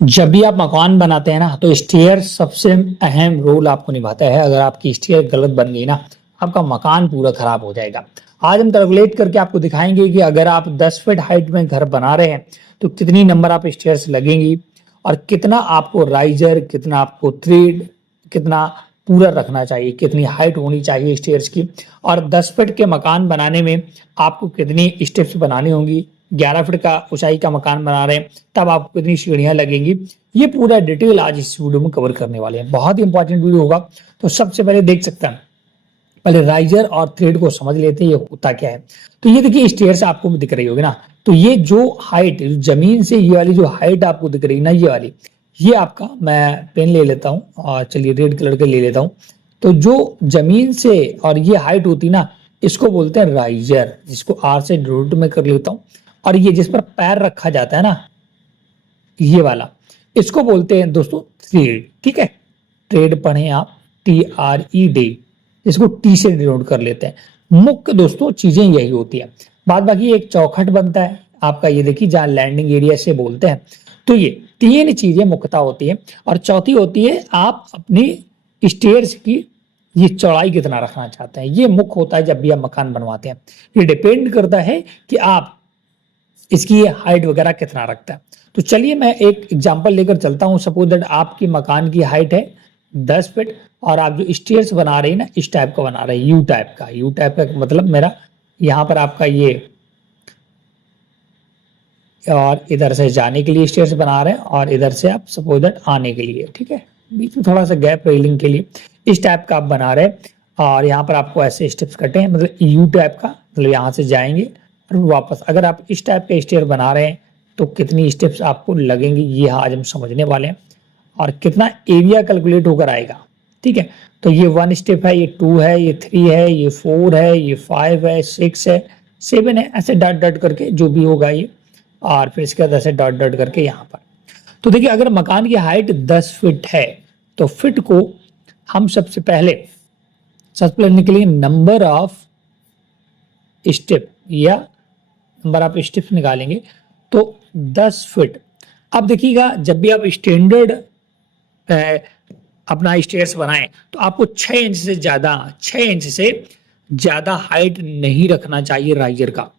जब भी आप मकान बनाते हैं ना तो स्टेयर सबसे अहम रोल आपको निभाता है। अगर आपकी स्टेयर गलत बन गई ना, आपका मकान पूरा खराब हो जाएगा। आज हम कैलकुलेट करके आपको दिखाएंगे कि अगर आप 10 फीट हाइट में घर बना रहे हैं तो कितनी नंबर आप स्टेयर्स लगेंगी और कितना आपको राइजर, कितना आपको थ्रेड, कितना पूरा रखना चाहिए, कितनी हाइट होनी चाहिए स्टेयर्स की, और 10 फीट के मकान बनाने में आपको कितनी स्टेप्स बनानी होंगी। 11 फीट का ऊंचाई का मकान बना रहे हैं तब आपको कितनी सीढ़ियां लगेंगी। ये पूरा डिटेल आज इस वीडियो में कवर करने वाले हैं। बहुत ही इंपॉर्टेंट वीडियो होगा। तो सबसे पहले देख सकते हैं, पहले राइजर और थ्रेड को समझ लेते हैं ये होता क्या है। तो ये देखिए स्टेयर्स आपको दिख रही होगी ना, तो ये जो हाइट जमीन से ये वाली जो हाइट आपको दिख रही है ना, ये वाली, ये आपका, मैं पेन ले लेता हूँ और चलिए रेड कलर के ले लेता हूँ। तो जो जमीन से और ये हाइट होती ना, इसको बोलते हैं राइजर, जिसको आर से डिनोट में कर लेता हूँ। और ये जिस पर पैर रखा जाता है ना, ये वाला, इसको बोलते हैं दोस्तों थ्रेड। ठीक है, ट्रेड पढ़े आप, TRED, इसको टी से डिनोट कर लेते हैं। मुख्य दोस्तों चीजें यही होती है। बाद बाकी एक चौखट बनता है आपका, ये देखिए जहां लैंडिंग एरिया से बोलते हैं। तो ये तीन चीजें मुख्यतः होती है। और चौथी होती है आप अपनी स्टेयर्स की ये चौड़ाई कितना रखना चाहते हैं। ये मुख्य होता है जब भी आप मकान बनवाते हैं। ये डिपेंड करता है कि आप इसकी हाइट वगैरह कितना रखता है। तो चलिए मैं एक एग्जांपल लेकर चलता हूं। सपोज दैट आपकी मकान की हाइट है 10 फीट और आप जो स्टेयर्स बना रहे हैं ना, इस टाइप का बना रहे हैं, यू टाइप का। यू टाइप का मतलब मेरा यहाँ पर आपका ये, और इधर से जाने के लिए स्टेयर्स बना रहे हैं और इधर से आप सपोज दैट आने के लिए, ठीक है, बीच में थोड़ा सा गैप रेलिंग के लिए इस टाइप का आप बना रहे हैं। और यहाँ पर आपको ऐसे स्टेप्स कटे हैं, मतलब यू टाइप का, मतलब यहाँ से जाएंगे और वापस। अगर आप इस टाइप के स्टेयर बना रहे हैं तो कितनी स्टेप्स आपको लगेंगी, ये आज हम समझने वाले हैं। और कितना एरिया कैलकुलेट होकर आएगा। ठीक है, तो ये 1 स्टेप है, ये 2 है, ये 3 है, ये 4 है, ये 5 है, 6 है, 7 है, ऐसे डॉट डॉट करके जो भी होगा ये। और फिर इसके बाद ऐसे डॉट डॉट करके यहाँ पर। तो देखिए अगर मकान की हाइट 10 फीट है तो फीट को हम सबसे पहले लेने के लिए नंबर ऑफ स्टेप या नंबर ऑफ स्टेप्स निकालेंगे। तो 10 फीट। अब देखिएगा जब भी आप स्टैंडर्ड अपना स्टेयर्स बनाएं तो आपको 6 इंच से ज्यादा हाइट नहीं रखना चाहिए राइजर का।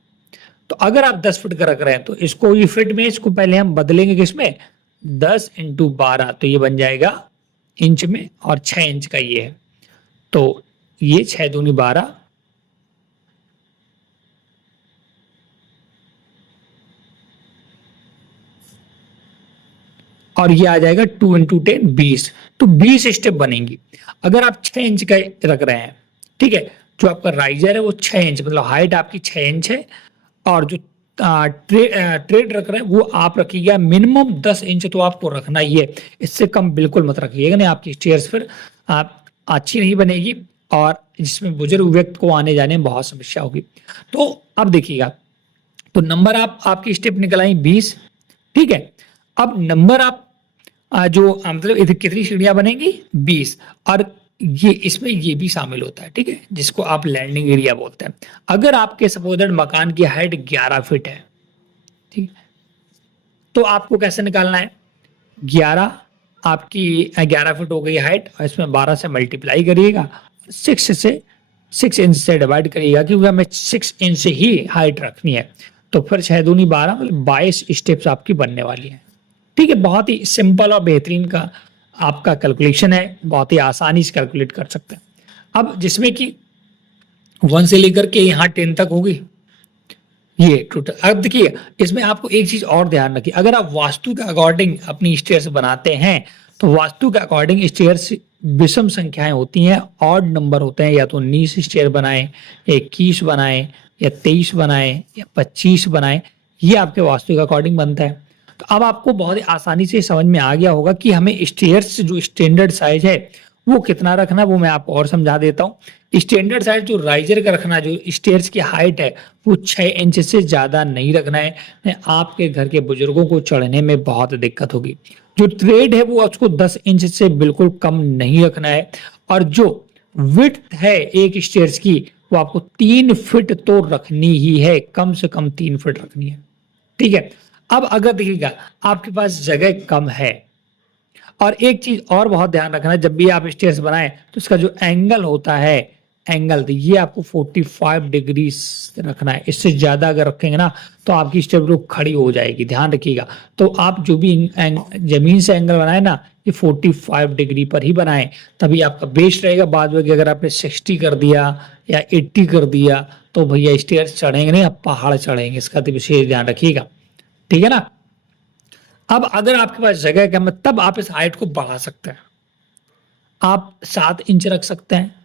तो अगर आप 10 फीट का रख रहे हैं तो इसको ये फीट में, इसको पहले हम बदलेंगे किसमें, 10 इंटू 12, तो ये बन जाएगा इंच में, और 6 इंच का ये है। तो ये 6 दूनी 12, और ये आ जाएगा 2 इंटू 10, 20। तो 20 स्टेप बनेंगी अगर आप 6 इंच का रख रहे हैं। ठीक है, जो आपका राइजर है वो 6 इंच, मतलब हाइट आपकी 6 इंच है। और जो ट्रेड रख रहे हैं वो आप रखिएगा मिनिमम 10 इंच, तो आपको रखना ही है। इससे कम बिल्कुल मत रखिएगा, नहीं आपकी स्टेयर्स फिर अच्छी नहीं बनेगी और जिसमें बुजुर्ग व्यक्ति को आने जाने में बहुत समस्या होगी। तो अब देखिएगा, तो नंबर आप आपकी स्टेप निकल आई 20। ठीक है, अब नंबर आप जो मतलब इधर कितनी सीढ़ियां बनेंगी, 20। और ये इसमें ये भी शामिल होता है, ठीक है, जिसको आप लैंडिंग एरिया बोलते हैं। अगर आपके सपोज मकान की हाइट 11 फीट है, ठीक है, तो आपको कैसे निकालना है, 11 आपकी 11 फीट हो गई हाइट, और इसमें 12 से मल्टीप्लाई करिएगा, 6 इंच से डिवाइड करिएगा, क्योंकि हमें 6 इंच से ही हाइट रखनी है। तो फिर 6 दूनी 12, मतलब 22 स्टेप्स आपकी बनने वाली है। ठीक है, बहुत ही सिंपल और बेहतरीन का आपका कैलकुलेशन है, बहुत ही आसानी से कैलकुलेट कर सकते हैं। अब जिसमें कि 1 से लेकर के यहाँ 10 तक होगी ये टोटल। अब देखिए इसमें आपको एक चीज और ध्यान रखिए, अगर आप वास्तु के अकॉर्डिंग अपनी स्टेयर्स बनाते हैं तो वास्तु के अकॉर्डिंग स्टेयर्स विषम संख्याएं होती हैं, ऑड नंबर होते हैं। या तो 19 स्टेयर बनाएं, 21 बनाएं, या 23 बनाएं, या 25 बनाएं, ये आपके वास्तु के अकॉर्डिंग बनता है। तो अब आपको बहुत ही आसानी से समझ में आ गया होगा कि हमें स्टेयर्स जो स्टैंडर्ड साइज है वो कितना रखना है, वो मैं आपको और समझा देता हूँ। स्टैंडर्ड साइज जो राइजर का रखना, जो स्टेयर्स की हाइट है वो 6 इंच से ज्यादा नहीं रखना है, आपके घर के बुजुर्गों को चढ़ने में बहुत दिक्कत होगी। जो थ्रेड है वो उसको 10 इंच से बिल्कुल कम नहीं रखना है। और जो विड्थ है एक स्टेयर्स की वो आपको 3 फीट तो रखनी ही है, कम से कम 3 फीट रखनी है। ठीक है, अब अगर देखिएगा आपके पास जगह कम है, और एक चीज और बहुत ध्यान रखना है, जब भी आप स्टेयर्स बनाएं तो इसका जो एंगल होता है, एंगल ये आपको 45 डिग्री रखना है। इससे ज्यादा अगर रखेंगे ना तो आपकी स्टेप ग्रुप खड़ी हो जाएगी, ध्यान रखिएगा। तो आप जो भी जमीन से एंगल बनाए ना, ये 45 डिग्री पर ही बनाएं, तभी आपका बेस्ट रहेगा। बाद में अगर आपने 60 कर दिया या 80 कर दिया तो भैया स्टेयर्स चढ़ेंगे नहीं, आप पहाड़ चढ़ेंगे, इसका तो विशेष ध्यान रखिएगा, ठीक है ना। अब अगर आपके पास जगह कम है तब आप इस हाइट को बढ़ा सकते हैं। आप 7 इंच रख सकते हैं,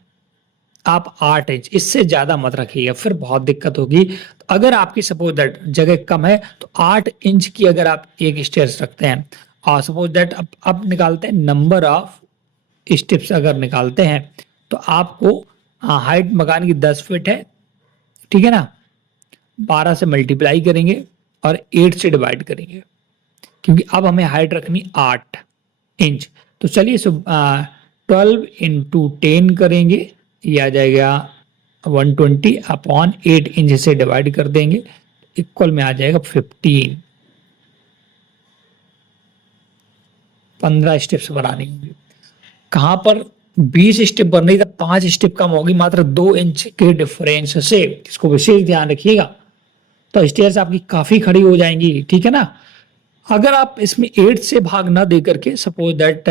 आप 8 इंच, इससे ज्यादा मत रखिएगा, फिर बहुत दिक्कत होगी। तो अगर आपकी सपोज दैट जगह कम है तो 8 इंच की अगर आप एक स्टेयर्स रखते हैं, और सपोज दैट अब निकालते हैं नंबर ऑफ स्टेप्स, अगर निकालते हैं तो आपको हाइट मकान की 10 फीट है, ठीक है ना, 12 से मल्टीप्लाई करेंगे और 8 से डिवाइड करेंगे, क्योंकि अब हमें हाइट रखनी 8 इंच। तो चलिए 12 इंटू 10 करेंगे, ये आ जाएगा 120 अपॉन 8 इंच से डिवाइड कर देंगे, इक्वल में आ जाएगा 15। 15 स्टेप्स बनानी होंगी। कहां पर 20 स्टेप बन रही था, 5 स्टेप कम होगी मात्र 2 इंच के डिफरेंस से, इसको विशेष ध्यान रखिएगा। तो स्टेयर्स आपकी काफी खड़ी हो जाएंगी, ठीक है ना। अगर आप इसमें 8 से भाग ना दे करके, सपोज दैट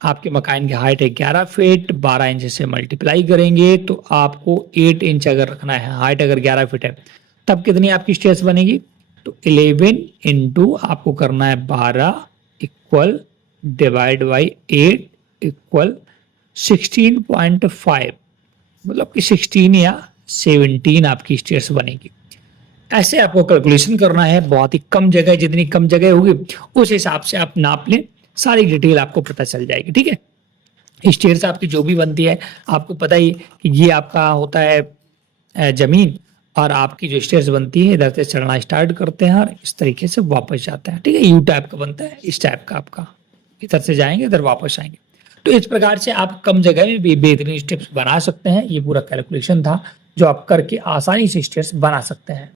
आपके मकान की हाइट है 11 फीट, 12 इंच से मल्टीप्लाई करेंगे तो आपको 8 इंच अगर रखना है, हाइट अगर 11 फीट है, तब कितनी आपकी स्टेयर्स बनेगी, तो 11 इंटू आपको करना है 12 इक्वल डिवाइड बाई 8 इक्वल 16.5, मतलब कि 16 या 17 आपकी स्टेयर्स बनेगी। ऐसे आपको कैलकुलेशन करना है, बहुत ही कम जगह, जितनी कम जगह होगी उस हिसाब से आप नाप लें, सारी डिटेल आपको पता चल जाएगी, ठीक है। स्टेयर्स आपकी जो भी बनती है, आपको पता ही कि ये आपका होता है जमीन, और आपकी जो स्टेयर्स बनती है इधर से चढ़ना स्टार्ट करते हैं और इस तरीके से वापस जाते हैं, ठीक है। यू टाइप का बनता है, इस टाइप का आपका, इधर से जाएंगे इधर वापस आएंगे। तो इस प्रकार से आप कम जगह में भी बेहतरीन स्टेप्स बना सकते हैं। ये पूरा कैलकुलेशन था जो आप करके आसानी से स्टेयर्स बना सकते हैं।